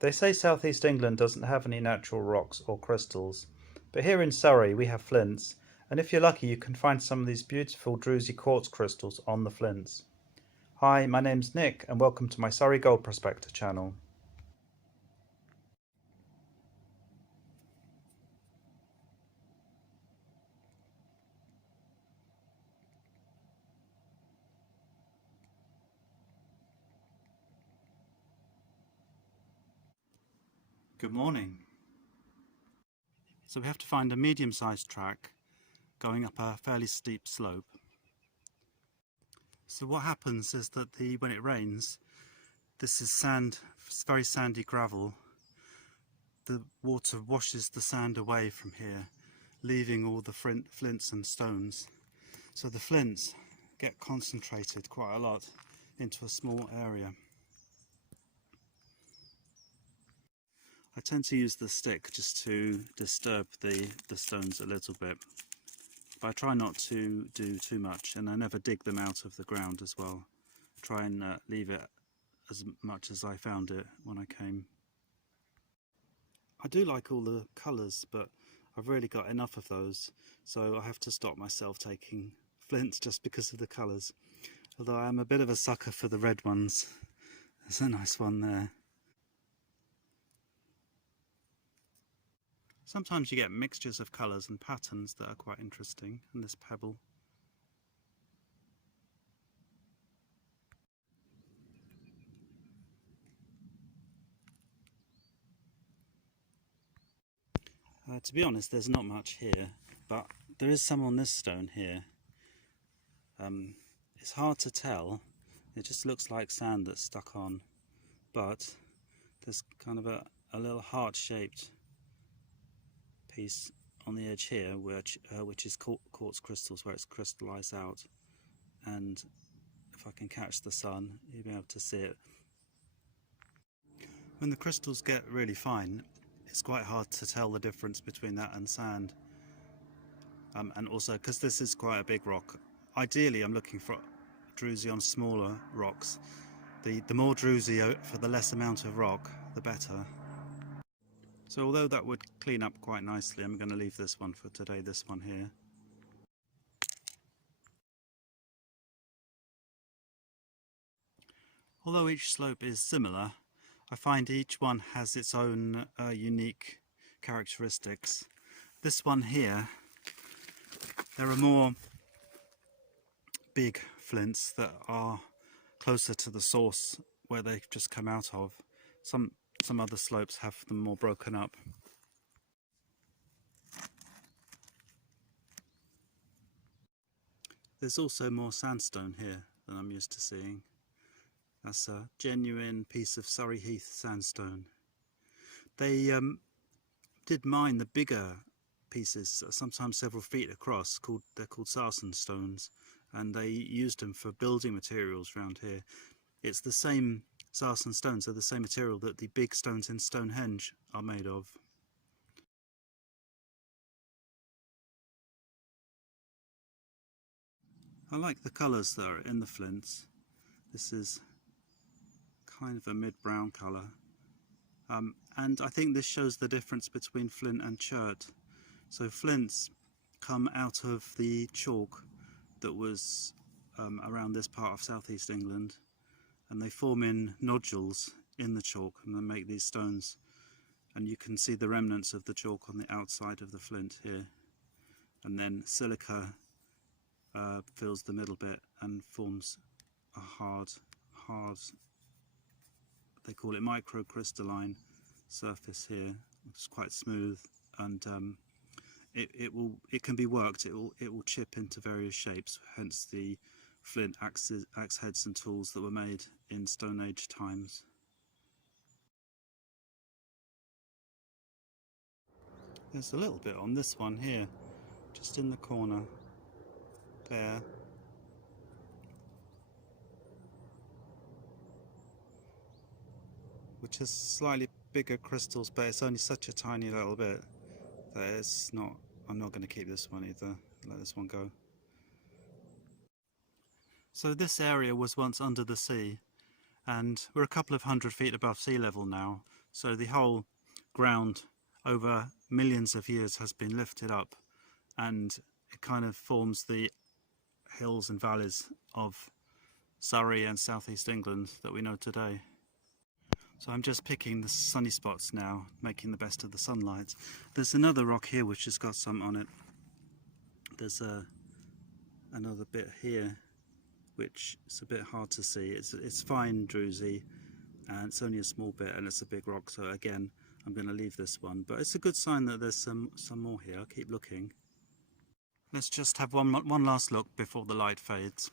They say southeast England doesn't have any natural rocks or crystals, but here in Surrey we have flints, and if you're lucky you can find some of these beautiful Druzy quartz crystals on the flints. Hi, my name's Nick and welcome to my Surrey Gold Prospector channel. Good morning. So we have to find a medium-sized track going up a fairly steep slope. So what happens is that when it rains, this is sand, it's very sandy gravel. The water washes the sand away from here, leaving all the flints and stones. So the flints get concentrated quite a lot into a small area. I tend to use the stick just to disturb the stones a little bit, but I try not to do too much, and I never dig them out of the ground as well. Try and leave it as much as I found it when I came. I do like all the colours, but I've really got enough of those, so I have to stop myself taking flints just because of the colours. Although I am a bit of a sucker for the red ones. There's a nice one there. Sometimes you get mixtures of colours and patterns that are quite interesting in this pebble. To be honest, there's not much here, but there is some on this stone here. It's hard to tell, it just looks like sand that's stuck on, but there's kind of a little heart-shaped piece on the edge here which is quartz crystals, where it's crystallized out, and if I can catch the sun you'll be able to see it. When the crystals get really fine, it's quite hard to tell the difference between that and sand, and also because this is quite a big rock, ideally I'm looking for druzy on smaller rocks. The more druzy for the less amount of rock, the better. So although that would clean up quite nicely, I'm going to leave this one for today, this one here. Although each slope is similar, I find each one has its own unique characteristics. This one here, there are more big flints that are closer to the source where they've just come out of. Some other slopes have them more broken up. There's also more sandstone here than I'm used to seeing. That's a genuine piece of Surrey Heath sandstone. They did mine the bigger pieces, sometimes several feet across, they're called sarsens stones, and they used them for building materials around here. It's the same sarsen stones, they're the same material that the big stones in Stonehenge are made of. I like the colours that are in the flints. This is kind of a mid-brown colour, and I think this shows the difference between flint and chert. So flints come out of the chalk that was around this part of southeast England, and they form in nodules in the chalk and they make these stones, and you can see the remnants of the chalk on the outside of the flint here, and then silica fills the middle bit and forms a hard, they call it microcrystalline surface here. It's quite smooth, and it can be worked. It will chip into various shapes. Hence the flint axe heads and tools that were made in Stone Age times. There's a little bit on this one here, just in the corner there. Which has slightly bigger crystals, but it's only such a tiny little bit that it's not, I'm not going to keep this one either, let this one go. So this area was once under the sea, and we're a couple of 100 feet above sea level now, So the whole ground over millions of years has been lifted up, and it kind of forms the hills and valleys of Surrey and southeast England that we know today. So I'm just picking the sunny spots now, making the best of the sunlight. There's another rock here which has got some on it. There's another bit here which is a bit hard to see. It's fine Druzy, and it's only a small bit, and it's a big rock, so again I'm going to leave this one, but it's a good sign that there's some more here. I'll keep looking. Let's just have one last look before the light fades.